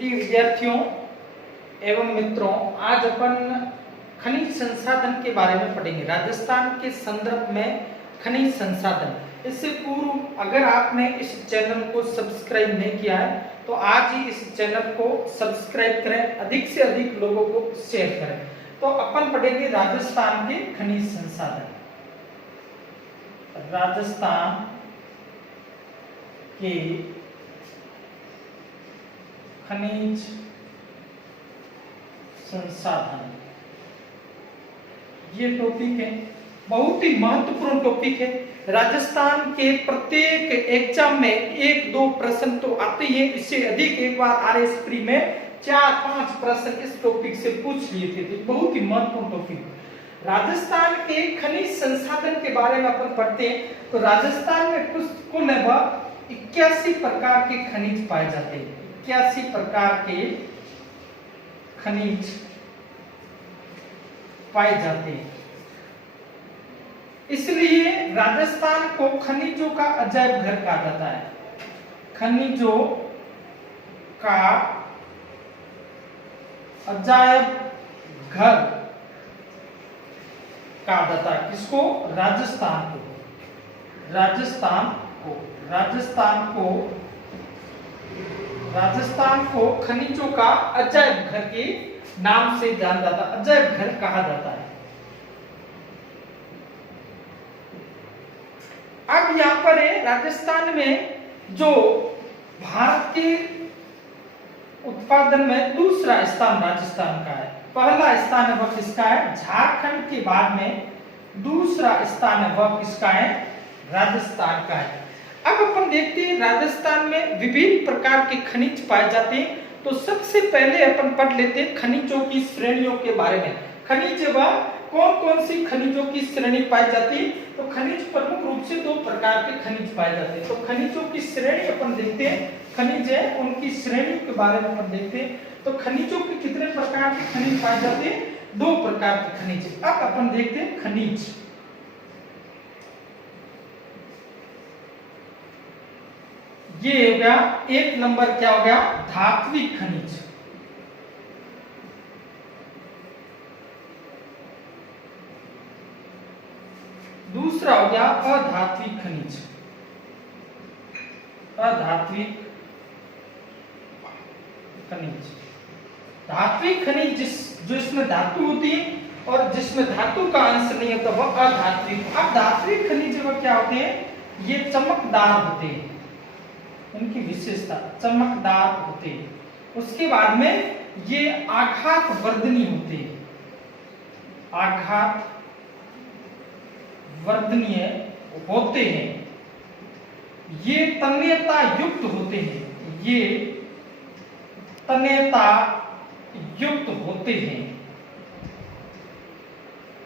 प्रिय विद्यार्थियों एवं मित्रों, आज अपन खनिज संसाधन के बारे में पढ़ेंगे। राजस्थान के संदर्भ में खनिज संसाधन। इससे पूर्व अगर आपने इस चैनल को सब्सक्राइब नहीं किया है तो आज ही इस चैनल को सब्सक्राइब करें, अधिक से अधिक लोगों को शेयर करें। तो अपन पढ़ेंगे राजस्थान के खनिज संसाधन। राजस्थान के खनिज संसाधन, ये टॉपिक है, बहुत ही महत्वपूर्ण टॉपिक है। राजस्थान के प्रत्येक एग्जाम में 1-2 प्रश्न तो आते हैं, इससे अधिक एक बार आरएस प्री में 4-5 प्रश्न इस टॉपिक से पूछ लिए थे। तो बहुत ही महत्वपूर्ण टॉपिक। राजस्थान के खनिज संसाधन के बारे में अपन पढ़ते हैं तो राजस्थान में कुल 81 प्रकार के खनिज पाए जाते हैं। 81 प्रकार के खनिज पाए जाते हैं। इसलिए राजस्थान को खनिजों का अजायब घर कहा जाता है। खनिजों का अजायब घर कहा जाता है। किसको? राजस्थान को। राजस्थान को खनिजों का अजायब घर के नाम से जाना जाता है, अजायब घर कहा जाता है। अब यहाँ पर है राजस्थान में जो भारत के उत्पादन में दूसरा स्थान राजस्थान का है। पहला स्थान है वह किसका है? झारखंड के बाद में दूसरा स्थान है वह किसका है? राजस्थान का है। अब अपन देखते हैं राजस्थान में विभिन्न प्रकार के खनिज पाए जाते हैं। तो सबसे पहले अपन पढ़ लेते हैं खनिजों की श्रेणियों के बारे में। खनिज व कौन कौन सी खनिजों की श्रेणी पाई जाती है? तो खनिज प्रमुख रूप से 2 प्रकार के खनिज पाए जाते हैं। तो खनिजों की श्रेणी अपन देखते हैं, खनिज है उनकी श्रेणी के बारे में अपन देखते हैं। तो खनिजों के कितने प्रकार के खनिज पाए जाते हैं? 2 प्रकार के खनिज। अब अपन देखते हैं खनिज। ये हो गया 1 नंबर, क्या हो गया? धात्विक खनिज। दूसरा हो गया अधात्विक खनिज। अधात्विक खनिज, धात्विक खनिज जो इसमें धातु होती है और जिसमें धातु का अंश नहीं होता वह अधात्विक। अब धात्विक खनिज वह क्या होते हैं? ये चमकदार होते हैं, इनकी विशेषता चमकदार होते हैं। उसके बाद में ये आघात वर्धनी होते हैं, आघात वर्धनीय होते हैं। ये तन्यता युक्त होते हैं, ये तन्यता युक्त होते हैं।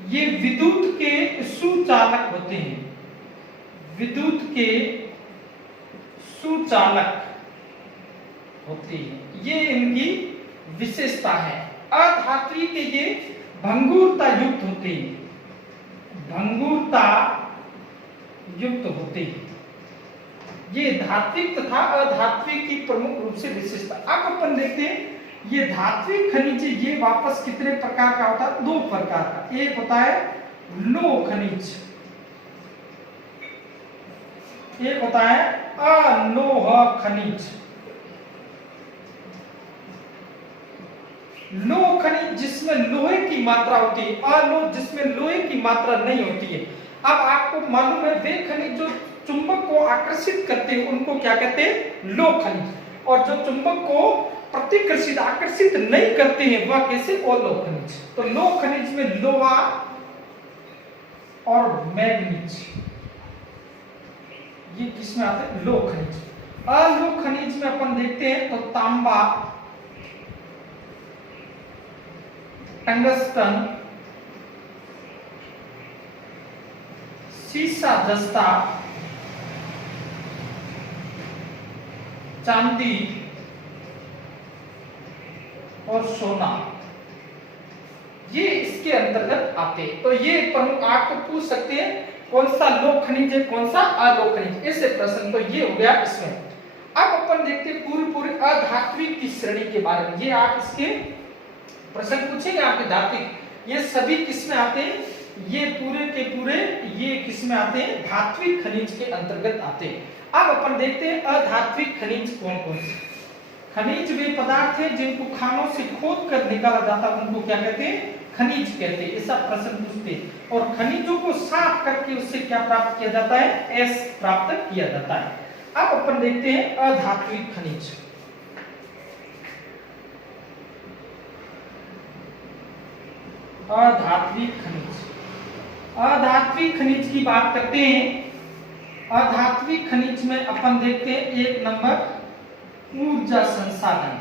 ये विद्युत के सुचालक होते हैं, विद्युत के सुचालक होते हैं। ये इनकी विशेषता है। अधात्विक ये भंगुरता युक्त होते हैं, भंगुरता युक्त होते हैं। ये धात्विक तथा अधात्विक की प्रमुख रूप से विशेषता। अब अपन देखते हैं ये धात्विक खनिज ये वापस कितने प्रकार का होता है? 2 प्रकार का। एक होता है लौह खनिज, एक होता है अलोह खनिज। लौह खनिज जिसमें लोहे की मात्रा होती है, अलोह जिसमें लोहे की मात्रा नहीं होती है। अब आपको मालूम है वे खनिज जो चुंबक को आकर्षित करते हैं उनको क्या कहते हैं? लौह खनिज। और जो चुंबक को प्रतिकर्षित आकर्षित नहीं करते हैं वह कैसे? अलोह खनिज। तो लौह खनिज में लोहा और मैग्नीज, ये किसमें आते हैं? लौह खनिज। अलोह खनिज में अपन देखते हैं तो तांबा, टंगस्टन, सीसा जस्ता, चांदी और सोना, ये इसके अंतर्गत आते हैं। तो ये प्रमुख आपको पूछ सकते हैं कौन सा लौह खनिज है, कौन सा अलोह खनिज, ऐसे प्रश्न। तो ये हो गया इसमें। अब अपन देखते हैं पूरी अधात्विक की श्रेणी के बारे में। ये आप इसके प्रश्न पूछेंगे आपके धात्विक, ये सभी किस में आते हैं? ये पूरे के पूरे ये किस में आते हैं? धात्विक खनिज के अंतर्गत आते हैं। अब अपन देखते हैं अधात्विक खनिज कौन कौन से। खनिज वे पदार्थ हैं जिनको खानों से खोद कर निकाला जाता है, उनको क्या कहते हैं? खनिज कहते हैं। ऐसा प्रश्न पूछते हैं। और खनिजों को साफ करके उससे क्या प्राप्त किया जाता है? एस प्राप्त किया जाता है। अब अपन देखते हैं अधात्विक खनिज। अधात्विक खनिज, अधात्विक खनिज की बात करते हैं। अधात्विक खनिज में अपन देखते हैं 1 नंबर ऊर्जा संसाधन,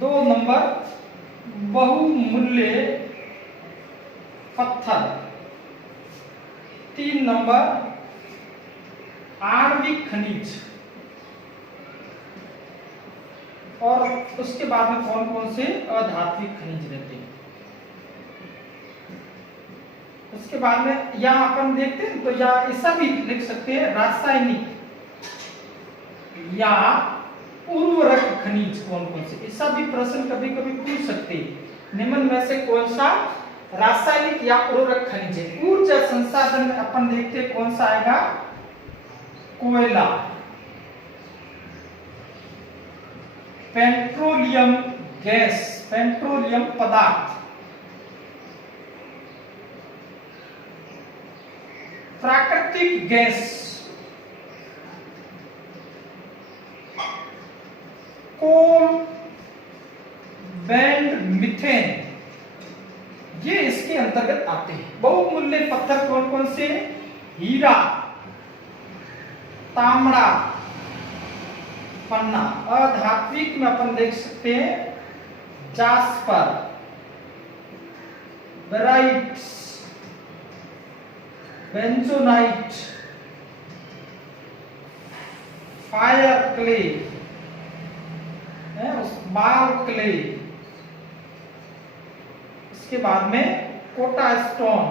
2 नंबर बहुमूल्य पत्थर, 3 नंबर आणविक खनिज, और उसके बाद में कौन कौन से अधात्विक खनिज रहते हैं। उसके बाद में यहाँ अपन देखते हैं तो यहाँ ऐसा भी लिख सकते हैं रासायनिक या उर्वरक खनिज कौन कौन से। ऐसा भी प्रश्न कभी कभी पूछ सकते हैं, निम्न में से कौन सा रासायनिक या उर्वरक खनिज है। ऊर्जा संसाधन में अपन देखते हैं कौन सा आएगा? कोयला, पेट्रोलियम गैस, पेट्रोलियम पदार्थ, प्राकृतिक गैस, कोल, बैंड, मीथेन, ये इसके अंतर्गत आते हैं। बहुमूल्य पत्थर कौन कौन से? हीरा, तांबा, पन्ना। अधात्विक में अपन देख सकते हैं जास्पर, बेराइट, बेंजोनाइट, फायर क्ले, बाल क्ले, इसके बाद में कोटा स्टोन।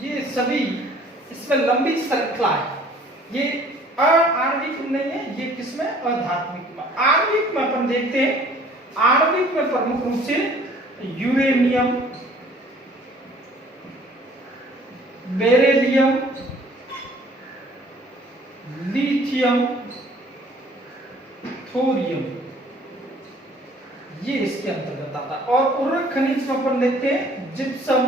ये सभी इसमें लंबी श्रृंखला है। ये आणविक नहीं है, ये किसमें? अधात्विक में। आणविक में अपन देखते हैं, आणविक में प्रमुख रूप से यूरेनियम, बेरिलियम, लिथियम, थोरियम, ये इसके अंतर्गत आता है। और उर्वरक खनिज में अपन देखते हैं जिप्सम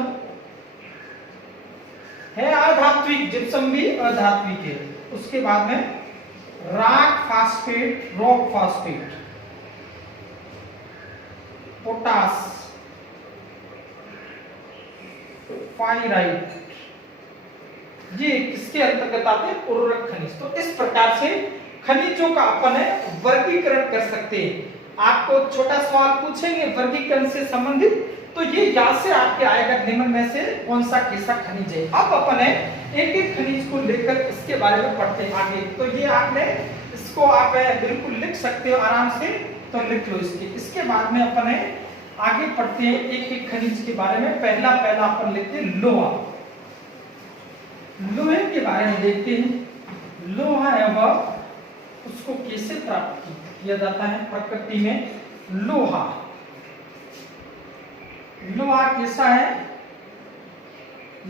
है अधात्विक, जिप्सम भी अधात्विक है। उसके बाद में rock phosphate, rock phosphate, potash, pyrite, ये किसके अंतर्गत आते हैं? उर्वरक खनिज। तो इस प्रकार से खनिजों का अपन वर्गीकरण कर सकते हैं। आपको छोटा सवाल पूछेंगे वर्गीकरण से संबंधित, तो ये यहाँ से आपके आएगा निम्न में से कौन सा कैसा खनिज है। अब अपन एक एक खनिज को लेकर इसके बारे में पढ़ते हैं आगे। तो ये आपने इसको आप बिल्कुल लिख सकते हो आराम से, तो लिख लो इसके बाद में अपन आगे पढ़ते हैं एक एक खनिज के बारे में। पहला अपन लेते हैं लोहा। लोहे के बारे में देखते हैं। लोहा है वह उसको कैसे प्राप्त किया जाता है प्रकृति में। लोहा कैसा है?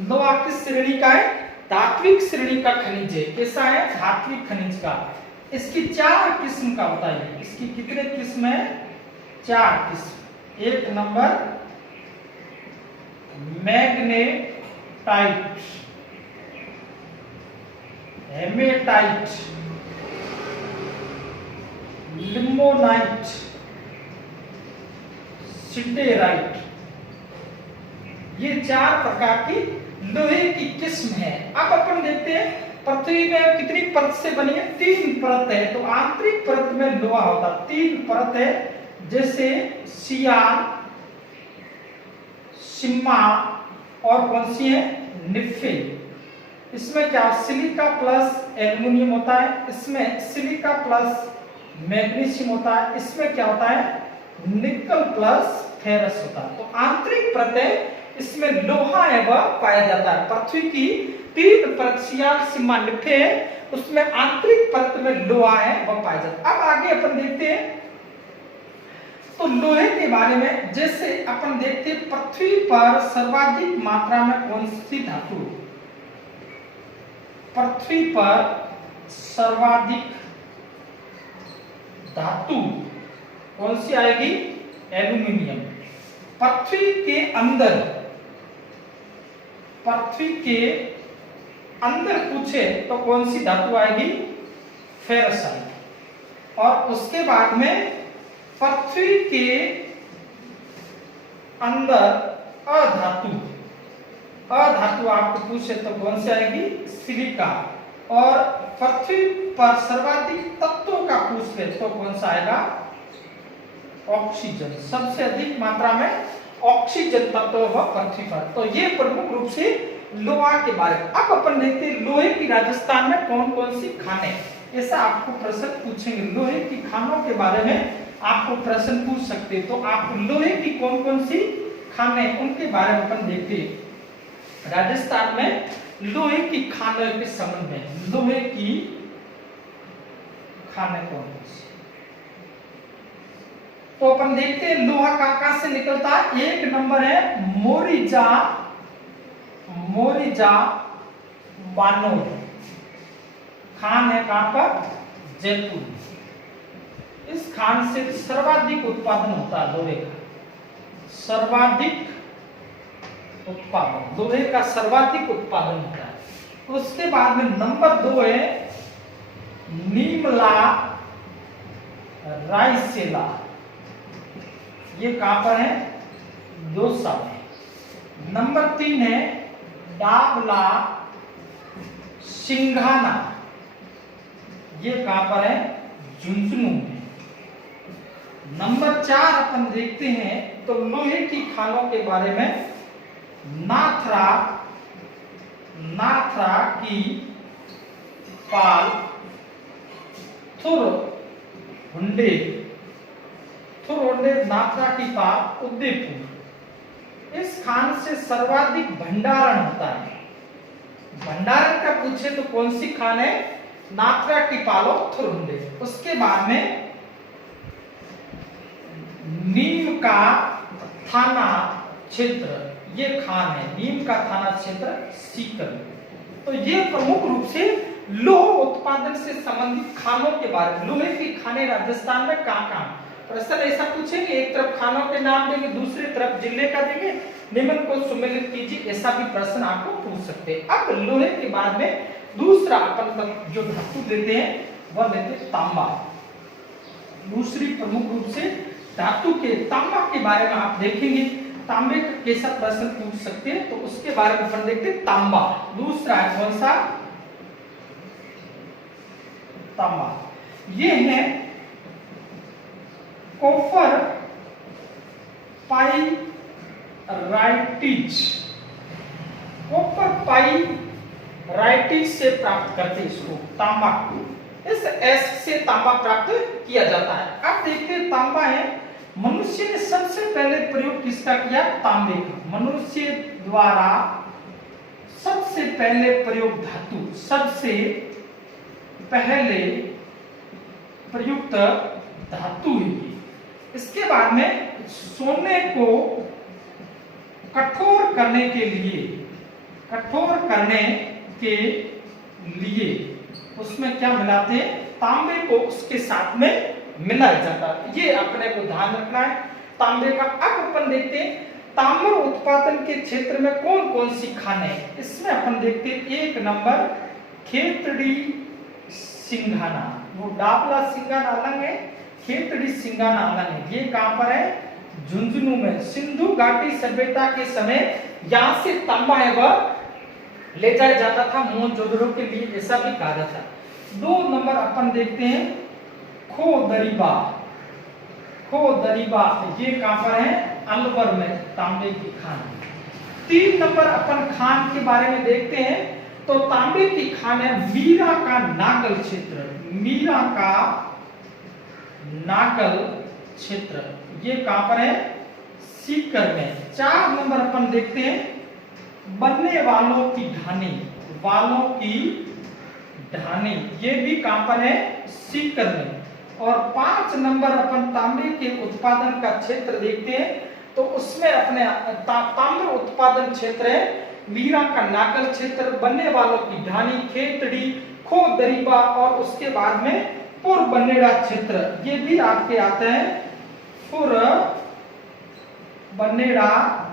लोहा किस श्रेणी का है? धात्विक श्रेणी का खनिज है। कैसा है? धात्विक खनिज का। इसकी 4 किस्म का होता है। इसकी कितने किस्म है? 4 किस्म। 1 number magnetite, hematite, limonite, siderite. ये 4 प्रकार की लोहे की किस्म है। अब अपन देखते हैं पृथ्वी में कितनी परत से बनी है? 3 परत है। तो आंतरिक परत में लोहा होता है, 3 परत है, जैसे सियान, सिम्मा और कौन सी है? निफिल। इसमें क्या सिलिका प्लस एल्युमिनियम होता है, इसमें सिलिका प्लस मैग्नीशियम होता है, इसमें क्या होता है? निकल प्लस फेरस होता है। तो आंतरिक परतें इसमें लोहा है वह पाया जाता है। पृथ्वी की 3 परत सीमा निठे है, उसमें आंतरिक परत में लोहा है वह पाया जाता है। अब आगे अपन देखते हैं तो लोहे के बारे में, जैसे अपन देखते हैं पृथ्वी पर सर्वाधिक मात्रा में कौन सी धातु, पृथ्वी पर सर्वाधिक धातु कौन सी आएगी, एल्यूमिनियम। पृथ्वी के अंदर, पृथ्वी के अंदर पूछे तो कौन सी धातु आएगी, फेरस आएगी। और उसके बाद में पृथ्वी के अंदर अधातु, अधातु आपको पूछे तो कौन सी आएगी, सिलिका। और पृथ्वी पर सर्वाधिक तत्वों का पूछे तो कौन सा आएगा, ऑक्सीजन। सबसे अधिक मात्रा में ऑक्सीजन तत्व है पृथ्वी पर। तो ये प्रमुख रूप से लोहा के बारे में। अब अपन देखते हैं लोहे की राजस्थान में कौन कौन सी खाने, ऐसा आपको प्रश्न पूछेंगे। लोहे की खानों के बारे में आपको प्रश्न पूछ सकते हैं, तो आप लोहे की कौन कौन सी खाने उनके बारे में अपन देखते हैं। राजस्थान में लोहे की खानों के संबंध में, लोहे की खाने कौन कौन सी, तो अपन देखते हैं लोहा कहां से निकलता है। एक नंबर है मोरिजा, मोरिजा बानोर खान है, कहां पर, जयपुर। इस खान से सर्वाधिक उत्पादन होता है लोहे का, सर्वाधिक उत्पादन, लोहे का सर्वाधिक उत्पादन होता है। उसके बाद में नंबर 2 है नीमला रायसेला, ये कहां पर है, दौसा में। नंबर 3 है डाबला सिंघाना, ये कहां पर है, झुंझुनू में। नंबर 4 अपन देखते हैं तो लोहे की खानों के बारे में, नाथरा, नाथरा की पाल, थुर हुंडे, थुर हुंडे नाथरा की पाल, उदयपुर। इस खान से सर्वाधिक भंडारण होता है। भंडारण का पूछे तो कौन सी खान है, नाथरा की पालो, थुर हुंडे। उसके बाद में नीम का थाना क्षेत्र, ये खान है, नीम का थाना क्षेत्र सीकर। तो ये प्रमुख रूप से लोह उत्पादन से संबंधित खानों के बारे में। लोहे की खाने राजस्थान में कहां-कहां, प्रश्न ऐसा पूछेंगे, एक तरफ खानों के नाम देंगे, दूसरी तरफ जिले का देंगे, निम्न को सुमेलित कीजिए, ऐसा भी प्रश्न आपको पूछ सकते हैं। अब लोहे के बाद में दूसरा अपन जो धातु देते हैं वह लेते हैं तांबा। दूसरी प्रमुख रूप से धातु के तांबा के बारे में आप देखेंगे, तांबे का कैसा प्रश्न पूछ सकते हैं, तो उसके बारे में अपन देखते हैं तांबा। दूसरा है कौन सा, तांबा। ये है कॉपर पाइराइटिज, कॉपर पाइराइटिज से प्राप्त करते इसको, तांबा को। इस एस से तांबा प्राप्त किया जाता है। अब देखते हैं तांबा है, मनुष्य ने सबसे पहले प्रयोग किसका किया, तांबे का। मनुष्य द्वारा सबसे पहले प्रयोग धातु, सबसे पहले प्रयुक्त धातु है। इसके बाद में सोने को कठोर करने के लिए, कठोर करने के लिए उसमें क्या मिलाते हैं, तांबे को उसके साथ में मिलाया जाता है। ये अपने को ध्यान रखना है तांबे का। अब अपन देखते हैं तांबा उत्पादन के क्षेत्र में कौन कौन सी खाने हैं। इसमें अपन देखते हैं एक नंबर खेतड़ी सिंघाना, वो डाबला सिंघाना अलग है, खेतड़ी सिंघाना अलग है। ये कहां पर है, झुंझुनू में। सिंधु घाटी सभ्यता के समय यहां से तांबा है वह ले जाया जाता था मोहनजोदड़ो के लिए, ऐसा भी कहा जाता है। 2 नंबर अपन देखते हैं खोदरीबा, खोदरीबा ये कहां पर है, अलवर में, तांबे की खान। 3 नंबर अपन खान के बारे में देखते हैं तो तांबे की खान है मीरा का नागल क्षेत्र, मीरा का नागल क्षेत्र। ये कहां पर है, सीकर में। 4 नंबर अपन देखते हैं बनने वालों की ढानी, वालों की ढानी, ये भी कहां पर है? सीकर में। और 5 नंबर अपन तांबे के उत्पादन का क्षेत्र देखते हैं, तो उसमें अपने ताम्र उत्पादन क्षेत्र है मीरा का नागल क्षेत्र, बनने वालों की ढानी, खेतड़ी, खो दरीबा और उसके बाद में पुर बनेड़ा क्षेत्र, ये भी आपके आते हैं पुर बनेड़ा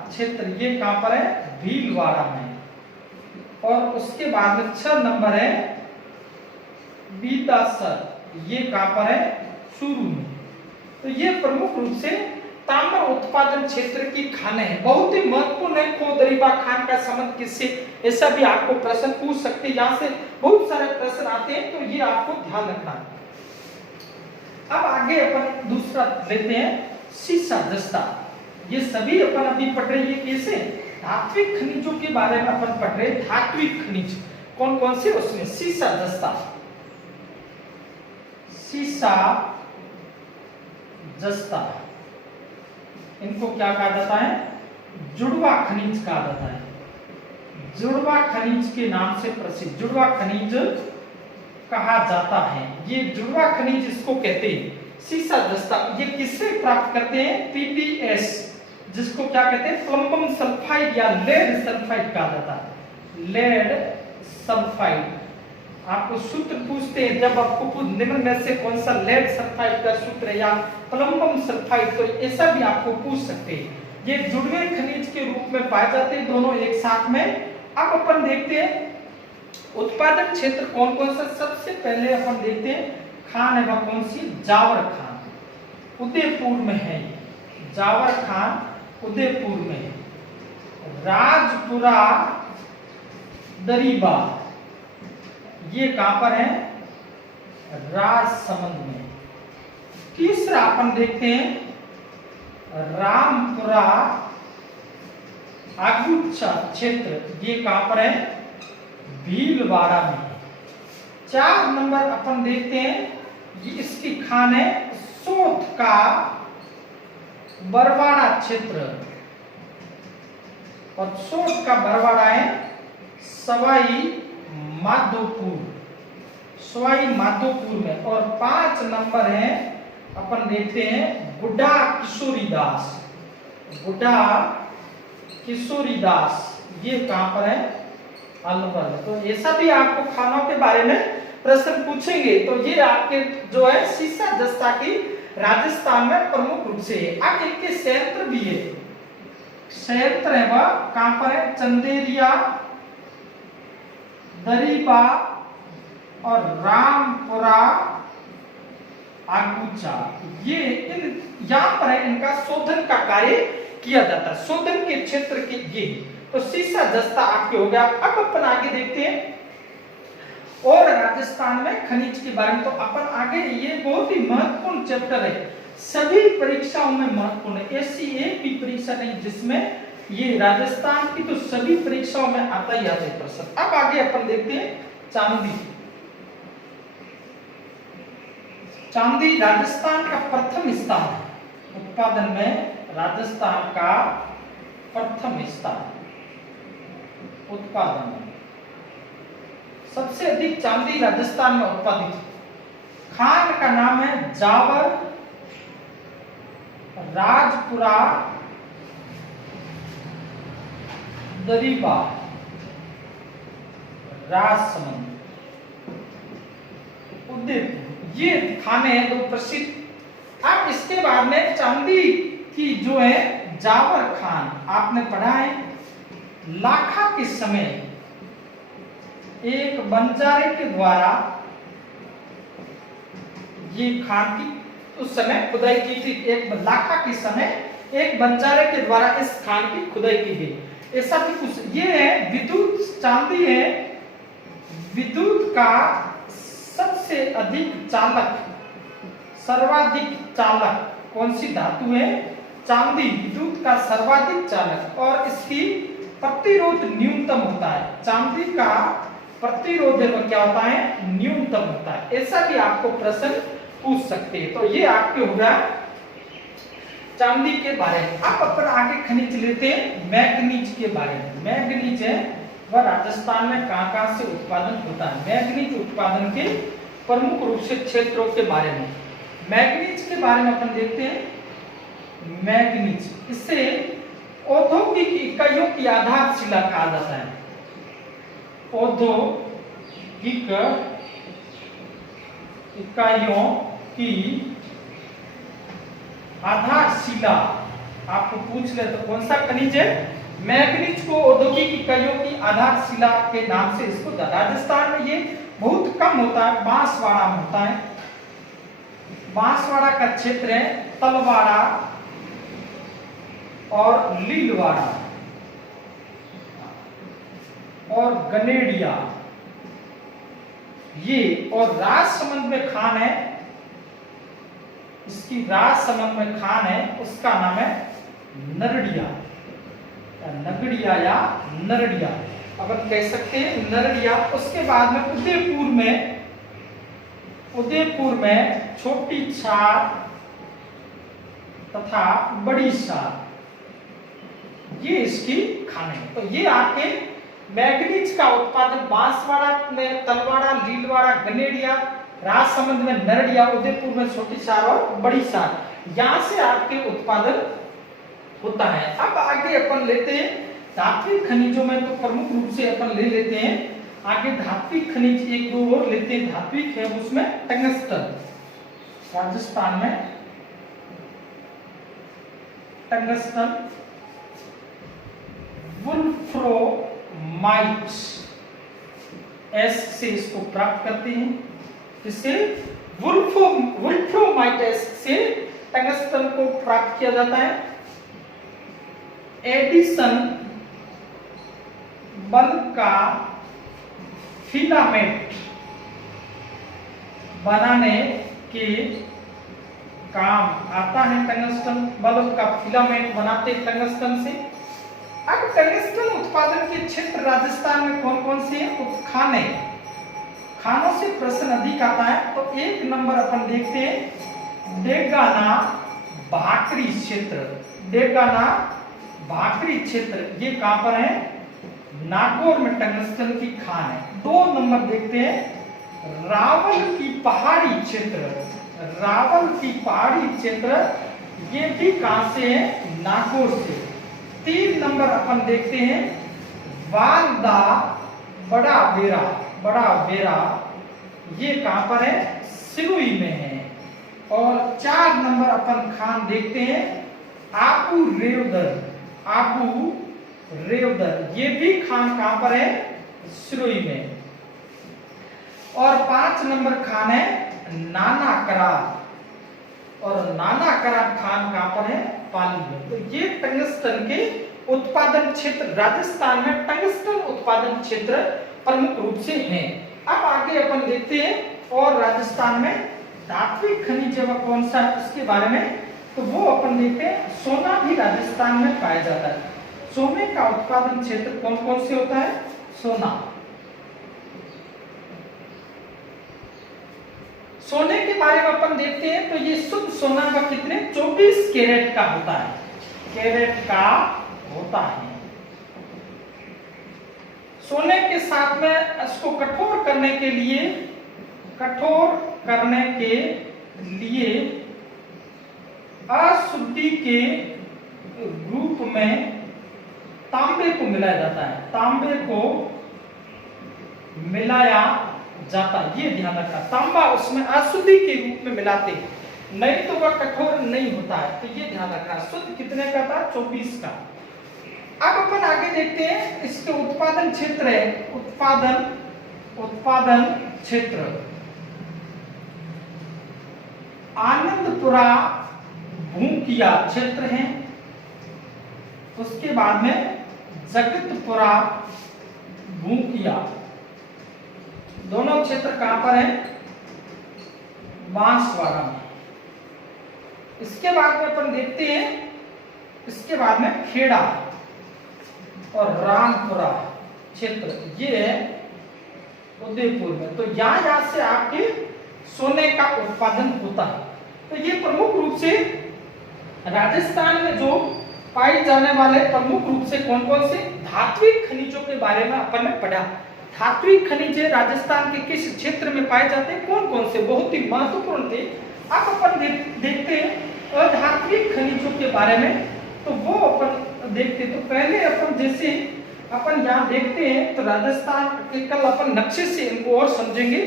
क्षेत्र, ये कहां पर है? भीलवाड़ा में। और उसके बाद में 6 नंबर है बीदासर, ये कहां पर है? चूरू में। तो ये प्रमुख रूप से तांबा उत्पादन क्षेत्र की खाने हैं, बहुत ही महत्वपूर्ण है। खो दरीबा खान का संबंध किससे, ऐसा भी आपको प्रश्न पूछ सकते हैं, यहाँ से बहुत सारे प्रश्न आते हैं, तो ये आपको ध्यान रखना है। अब आगे अपन दूसरा लेते हैं सीसा जस्ता। ये सभी अपन अभी पढ़ रहे हैं कैसे? धात्विक खनिजों के बारे में अपन पढ़ रहे हैं। धात्विक खनिज कौन कौन से? उसमें सीसा जस्ता, सीसा जस्ता, इनको क्या कहा जाता है? जुड़वा खनिज कहा जाता है। जुड़वा खनिज के नाम से प्रसिद्ध जुड़वा खनिज कहा जाता है। ये जुड़वा खनिज इसको कहते हैं सीसा जस्ता। ये किससे प्राप्त करते हैं? पीपीएस, जिसको क्या कहते हैं? प्लम्बम सल्फाइड या लेड सल्फाइड कहा जाता है। लेड सल्फाइड आपको सूत्र पूछते हैं, जब आपको निम्न में से कौन सा लेड सल्फाइड का सूत्र है या प्लम्बम सल्फाइड, तो ऐसा भी आपको पूछ सकते हैं। ये जुड़वे खनिज के रूप में पाए जाते हैं दोनों एक साथ में। अब अपन देखते हैं उत्पादन क्षेत्र कौन कौन सा। सबसे पहले अपन देखते हैं खान है वह कौन सी? जावर खान, उदयपुर में है। जावर खान उदयपुर में है। राजपुरा दरीबा, ये कहां पर है? राजसमंद में। तीसरा अपन देखते हैं रामपुरा आगुचा क्षेत्र, ये कहां पर है? भीलवाड़ा में। 4 नंबर अपन देखते हैं, ये इसकी खान है सोथ का बरवाड़ा क्षेत्र, और सोथ का बरवाड़ा है सवाई माधोपुर, सवाई माधोपुर में। और 5 नंबर है अपन देखते हैं बुढ़ा किशोरीदास, बुढ़ा किशोरीदास, ये कहां पर है? अलवर। तो ऐसा भी आपको खानों के बारे में प्रश्न पूछेंगे, तो ये आपके जो है सीसा जस्ता की राजस्थान में प्रमुख रूप से है। अब इनके संयंत्र भी है, संयंत्र है वह कहां पर है? चंदेरिया, दरीबा और रामपुरा आगुचा, ये यहाँ पर है इनका शोधन का कार्य किया जाता है। शोधन के क्षेत्र के ये तो सीसा जस्ता आपके हो गया। अब अपन आगे देखते हैं और राजस्थान में खनिज के बारे में। तो अपन आगे, ये बहुत ही महत्वपूर्ण चैप्टर है, सभी परीक्षाओं में महत्वपूर्ण है। ऐसी एक भी परीक्षा नहीं जिसमें ये राजस्थान की, तो सभी परीक्षाओं में आता ही आता है प्रश्न। अब आगे अपन देखते हैं चांदी। चांदी राजस्थान का प्रथम स्थान है उत्पादन में, राजस्थान का प्रथम स्थान उत्पादन में। सबसे अधिक चांदी राजस्थान में उत्पादित। खान का नाम है जावर, राजपुरा दरीबा, राजसमंद, उदयपुर, ये खाने हैं दो प्रसिद्ध। अब इसके बाद में चांदी की जो है जावर खान आपने पढ़ा है। लाखा के समय एक बंजारे के द्वारा ये खान की उस समय खुदाई की थी। एक लाखा के समय एक बंजारे के द्वारा इस खान की खुदाई की गई। ऐसा भी कुछ ये है। विद्युत चांदी है, विद्युत का सबसे अधिक चालक, सर्वाधिक चालक कौन सी धातु है? चांदी विद्युत का सर्वाधिक चालक, और इसकी प्रतिरोध न्यूनतम होता है। चांदी का प्रतिरोध क्या होता है? न्यूनतम होता है। ऐसा भी आपको प्रश्न पूछ सकते हैं। तो ये आपके हो गया चांदी के बारे में। अब अपन आगे खनिज लेते हैं मैग्नीज के बारे में। मैग्नीज है वह राजस्थान में कहां से उत्पादन होता है। मैग्नीज उत्पादन के प्रमुख रूप से क्षेत्रों के बारे में। मैग्नीज के बारे में अपन देखते हैं। मैग्नीज इससे औद्योगिक इकाइयों की आधारशिला कहा जाता है। औद्योगिक इकाइयों की आधारशिला आपको पूछ ले तो कौन सा खनिज है? मैग्नीज को औद्योगिक इकाइयों की आधारशिला के नाम से इसको राजस्थान में ये बहुत कम होता है, बांसवाड़ा में होता है। बांसवाड़ा का क्षेत्र है, तलवाड़ा और लीलवाड़ा और गनेडिया ये, और राजसमंद में खान है, इसकी राजसमंद में खान है, उसका नाम है नरडिया, नगड़िया या नरडिया अपन कह सकते हैं नरडिया। उसके बाद में उदयपुर में छोटी छार तथा बड़ी छार ये इसकी खान है। तो ये आपके मैग्नीज का उत्पादन बांसवाड़ा में, तलवाड़ा, लीलवाड़ा, गनेडिया, राजसमंद में नरडिया, उदयपुर में छोटी छार और बड़ी छार, यहां से आपके उत्पादन होता है। अब आगे अपन लेते हैं धात्विक खनिजों में, तो प्रमुख रूप से अपन ले लेते हैं आगे धात्विक खनिज एक दो और लेते हैं। धात्विक है उसमें टंगस्टन, राजस्थान में टंगस्टन, वुल्फ्रोमाइट एस से इसको प्राप्त करते हैं। इससे वुल्फ्रोमाइट एस से टंगस्टन को प्राप्त किया जाता है। एडिसन बल्ब का फिलामेंट बनाने के काम आता है। टंगस्टन बल्ब का फिलामेंट बनाते टंगस्टन से। अब टंगस्टन उत्पादन के क्षेत्र राजस्थान में कौन कौन से हैं? खाने, खानों से प्रश्न अधिक आता है। तो एक नंबर अपन देखते हैं डेगाना भाकरी क्षेत्र। डेगाना भाकरी क्षेत्र ये कहां पर है? नागौर में टंगस्टन की खान है। दो नंबर देखते हैं रावल की पहाड़ी क्षेत्र। रावल की पहाड़ी क्षेत्र ये भी कहां से है? नागौर से। तीन नंबर अपन देखते हैं वालदा बड़ा बेरा। बड़ा बेरा ये कहां पर है? सिरोही में है। और चार नंबर अपन खान देखते हैं आबू रेवदर। आबू रेवदर ये भी खान कहां पर है? सिरोही में। और पांच नंबर खान है नाना करार। और नाना करार खान कहां पर है? पाली में। तो ये टंगस्टन के उत्पादन क्षेत्र राजस्थान में टंगस्टन उत्पादन क्षेत्र प्रमुख रूप से हैं। अब आगे अपन देखते हैं और राजस्थान में धात्विक खनिज कौन सा है उसके बारे में। तो वो अपन देखते हैं सोना भी राजस्थान में पाया जाता है। सोने का उत्पादन क्षेत्र कौन कौन से होता है? सोना। सोने के बारे में अपन देखते हैं तो ये शुद्ध सोना का कितने 24 कैरेट का होता है। कैरेट का होता है। सोने के साथ में इसको कठोर करने के लिए अशुद्धि के रूप में तांबे को मिलाया जाता है। तांबे को मिलाया जाता है, ये ध्यान रखना। तांबा उसमें अशुद्धि के रूप में मिलाते हैं, नहीं तो वह कठोर नहीं होता है। तो ये ध्यान रखना। शुद्ध कितने का था? 24 का। अब अपन आगे देखते हैं इसके उत्पादन क्षेत्र है। उत्पादन क्षेत्र आनंदपुरा भूकिया क्षेत्र है। उसके बाद में जगतपुरा भूकिया, दोनों क्षेत्र कहां पर है? बांसवाड़ा में। इसके बाद में अपन देखते हैं इसके बाद में खेड़ा और रामपुरा क्षेत्र ये है उदयपुर में। तो यहां से आपके सोने का उत्पादन होता है। तो ये प्रमुख रूप से राजस्थान में जो पाए जाने वाले प्रमुख रूप से कौन कौन से धात्विक खनिजों के बारे में अपन ने पढ़ा। धात्विक खनिज राजस्थान के किस क्षेत्र में पाए जाते हैं, कौन कौन से, बहुत ही महत्वपूर्ण थे। अब अपन देखते हैं अधात्विक खनिजों के बारे में, तो वो अपन देखते। तो पहले अपन जैसे अपन यहाँ देखते हैं तो राजस्थान के कल अपन नक्शे से इनको और समझेंगे।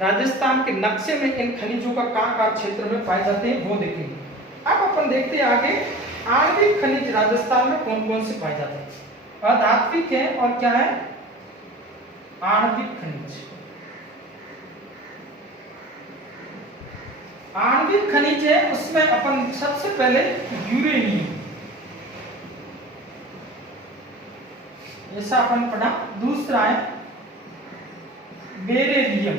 राजस्थान के नक्शे में इन खनिजों का कहाँ क्षेत्र में पाए जाते हैं वो देखेंगे। अब अपन देखते हैं आगे आणविक खनिज राजस्थान में कौन कौन से पाए जाते हैं। अधात्विक है और क्या है, आणविक खनिज। आणविक खनिज है उसमें अपन सबसे पहले यूरेनियम, ऐसा अपन पढ़ा। दूसरा है बेरिलियम,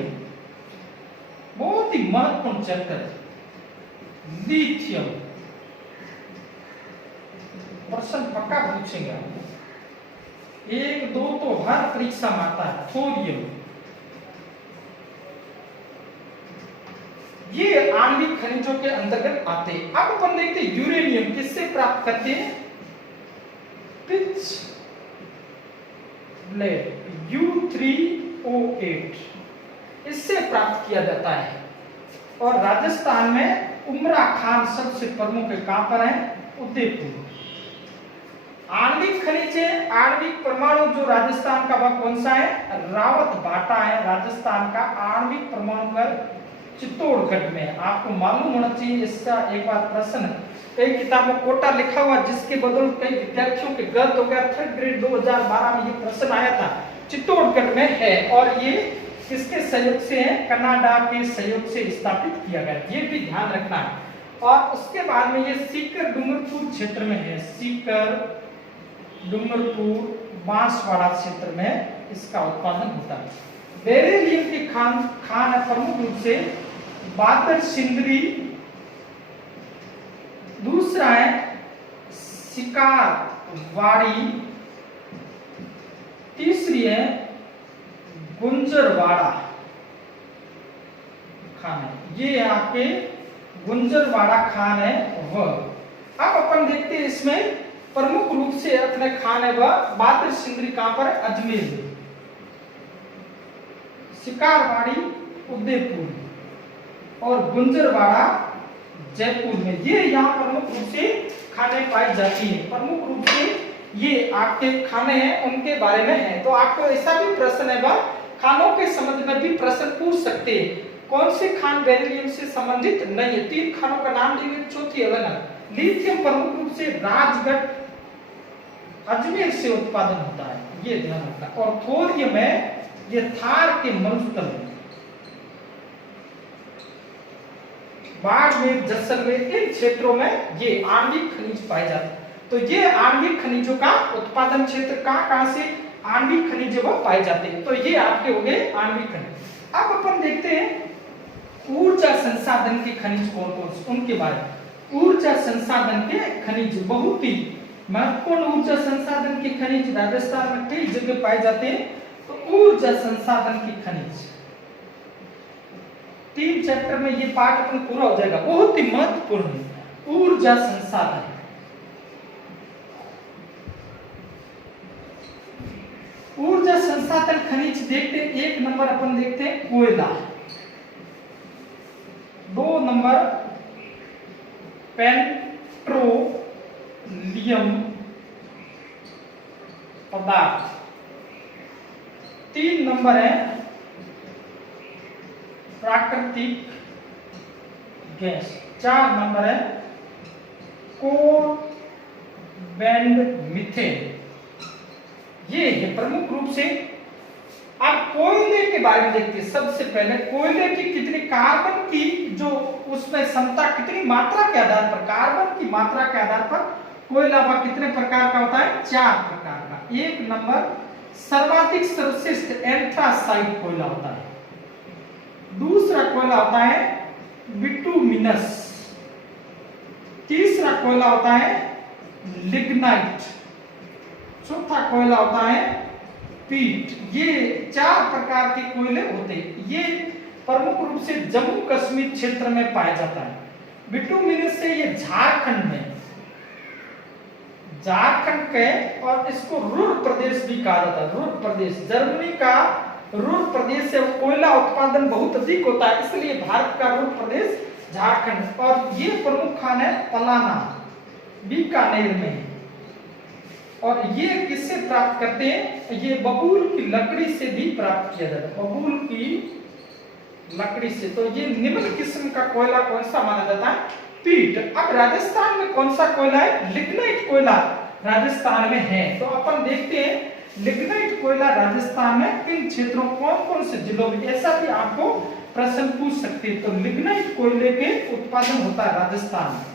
बहुत ही महत्वपूर्ण चैप्टर है। लिथियम, प्रश्न पक्का पूछेंगे, 1 2 तो हर परीक्षा में आता है। थोरियम, ये आणविक खनिजों के अंतर्गत आते हैं। अब अपन देखते हैं यूरेनियम किससे प्राप्त करते हैं, पिच ब्लेड U3O8, इससे प्राप्त किया जाता है। और राजस्थान में उमरा खान सबसे प्रमुख है, कहां पर है, उदयपुर। आणविक खनिज है, आणविक परमाणु जो राजस्थान का वह कौन सा है, रावत भाटा है राजस्थान का आणविक परमाणु घर चित्तौड़गढ़ में। आपको मालूम होना चाहिए, इसका एक बार प्रश्न कई किताबों कोटा लिखा हुआ जिसके बदल कई विद्यार्थियों के गलत हो गया। 3rd ग्रेड 2012 में ये प्रश्न आया था, चित्तौड़गढ़ में है। और ये किसके सहयोग से है, कनाडा के सहयोग से स्थापित किया गया, ये भी ध्यान रखना है। और उसके बाद में ये सीकर डूंगरपुर क्षेत्र में है, सीकर डूंगरपुर बांसवाड़ा क्षेत्र में इसका उत्पादन होता है। बेरिलियम की खान है प्रमुख रूप से बादर सिंदरी, दूसरा है शिकारवाड़ी, तीसरी है गुंजरवाड़ा खान है, ये आपके गुंजरवाड़ा खान है वह। अब अपन देखते हैं इसमें प्रमुख रूप से अपने खान है वह बादर सिंदरी कहां पर, अजमेर में, शिकारवाड़ी उदयपुर और गुंजरवाड़ा जयपुर में। ये यहाँ प्रमुख रूप से खाने पाई जाती है। प्रमुख रूप से ये आपके खाने हैं उनके बारे में है। तो आपको ऐसा भी प्रश्न है वह खानों के संबंध में भी प्रश्न पूछ सकते हैं। कौन से खान बेरिलियम से संबंधित नहीं है, 3 खानों का नाम दिए, चौथी अलग। लिथियम प्रमुख रूप से राजगढ़ अजमेर से उत्पादन होता है, ये ध्यान रखना। और थोरियम है ये थार के मरुस्थल में, बाड़मेर जैसलमेर इन क्षेत्रों में ये आणविक खनिज पाए जाते हैं। तो ये आणविक खनिजों का उत्पादन क्षेत्र कहां से आणविक खनिज वो पाए जाते हैं। तो ये आपके हो गए आणविक खनिज। अब अपन देखते हैं ऊर्जा संसाधन के खनिज कौन कौन से, उनके बारे में। ऊर्जा संसाधन के खनिज बहुत ही महत्वपूर्ण ऊर्जा संसाधन के खनिज राजस्थान में कई जगह पाए जाते हैं। तो ऊर्जा संसाधन के खनिज 3 चैप्टर में ये पाठ अपन पूरा हो जाएगा, बहुत ही महत्वपूर्ण ऊर्जा संसाधन। ऊर्जा संसाधन खनिज देखते हैं, 1 नंबर अपन देखते हैं कोयला, 2 नंबर पेट्रोलियम पदार्थ, 3 नंबर है प्राकृतिक गैस, 4 नंबर है कोल बैंड मीथेन। ये है प्रमुख रूप से। अब कोयले के बारे में देखते हैं। सबसे पहले कोयले की कितनी कार्बन की जो उसमें क्षमता कितनी मात्रा के आधार पर, कार्बन की मात्रा के आधार पर कोयला वह कितने प्रकार का होता है, 4 प्रकार का। 1 नंबर सर्वाधिक सर्वश्रेष्ठ एंथ्रासाइट कोयला होता है। दूसरा कोयला होता है बिटुमिनस। तीसरा कोयला होता है लिग्नाइट। चौथा कोयला होता है पीट। ये 4 प्रकार के कोयले होते हैं। ये प्रमुख रूप से जम्मू कश्मीर क्षेत्र में पाया जाता है। बिटुमिनस से ये झारखंड में झारखंड के, और इसको रुर प्रदेश भी कहा जाता है। रुर प्रदेश, जर्मनी का रुर प्रदेश से कोयला उत्पादन बहुत अधिक होता है, इसलिए भारत का रुर प्रदेश झारखंड। और ये प्रमुख खान है पलाना, बीकानेर में। और ये किससे प्राप्त करते हैं? ये बबूल की लकड़ी से भी प्राप्त किया जाता है, बबूल की लकड़ी से। तो ये निम्न किस्म का कोयला कौन सा माना जाता है? पीट। अब राजस्थान में कौन सा कोयला है? लिग्नाइट कोयला राजस्थान में है। तो अपन देखते हैं लिग्नाइट कोयला राजस्थान में किन क्षेत्रों, कौन कौन से जिलों में, ऐसा भी आपको प्रश्न पूछ सकते हैं। तो लिग्नाइट कोयले के उत्पादन होता है राजस्थान में।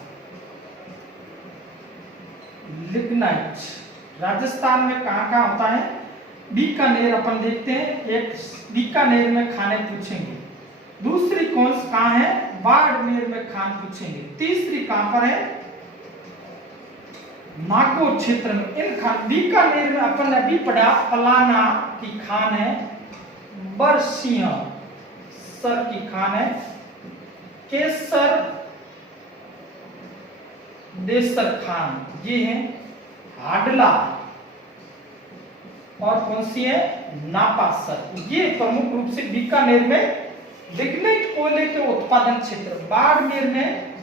लिग्नाइट राजस्थान में कहां कहां होता है? बीकानेर अपन देखते हैं, एक बीकानेर में खाने पूछेंगे। दूसरी कौन कहां है? बाड़मेर में खान पूछेंगे। तीसरी कहां पर है? नागौर क्षेत्र में। इन खान, बीकानेर में अपन ने अभी पढ़ा पलाना की खान है, बरसिंह सर की खान है, केसर देसर खान ये है, हाडला, और कौन सी है? नापासर। ये प्रमुख रूप से बीकानेर में लिग्नाइट कोयले के उत्पादन क्षेत्र। बाड़मेर में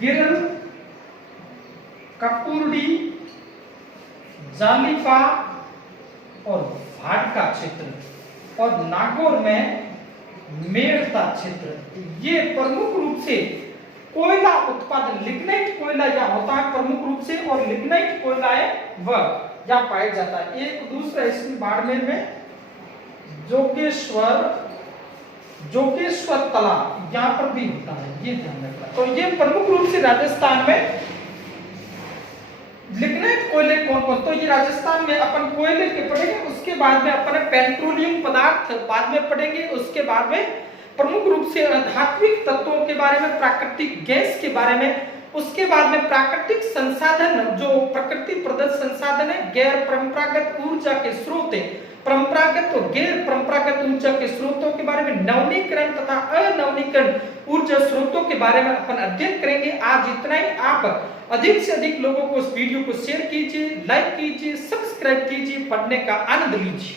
गिरल, कपूरडी, जालिपा और भाटका क्षेत्र, और नागौर में मेड़ता क्षेत्र। ये प्रमुख रूप से कोयला उत्पादन, लिग्नाइट कोयला या होता है प्रमुख रूप से, और लिग्नाइट कोयला है वह या पाया जाता है। एक दूसरा इसमें बाड़मेर में जोगेश्वर तालाब यहाँ पर भी होता है, ये ध्यान रखना। तो ये प्रमुख रूप से राजस्थान में लिग्नाइट कोयले कौन कौन, तो ये राजस्थान में अपन कोयले के पढ़ेंगे, उसके बाद में अपन पेट्रोलियम पदार्थ बाद में पढ़ेंगे, उसके बाद में प्रमुख रूप से धात्विक तत्वों के बारे में, प्राकृतिक गैस के बारे में, उसके बाद में प्राकृतिक संसाधन, जो प्रकृति प्रदत्त संसाधन है, गैर परंपरागत ऊर्जा के स्रोत है, परंपरागत और गैर परंपरागत ऊर्जा के स्रोतों के बारे में, नवीनीकरण तथा अनवीनीकरण ऊर्जा स्रोतों के बारे में अपन अध्ययन करेंगे। आज इतना ही। आप अधिक से अधिक लोगों को इस वीडियो को शेयर कीजिए, लाइक कीजिए, सब्सक्राइब कीजिए, पढ़ने का आनंद लीजिए।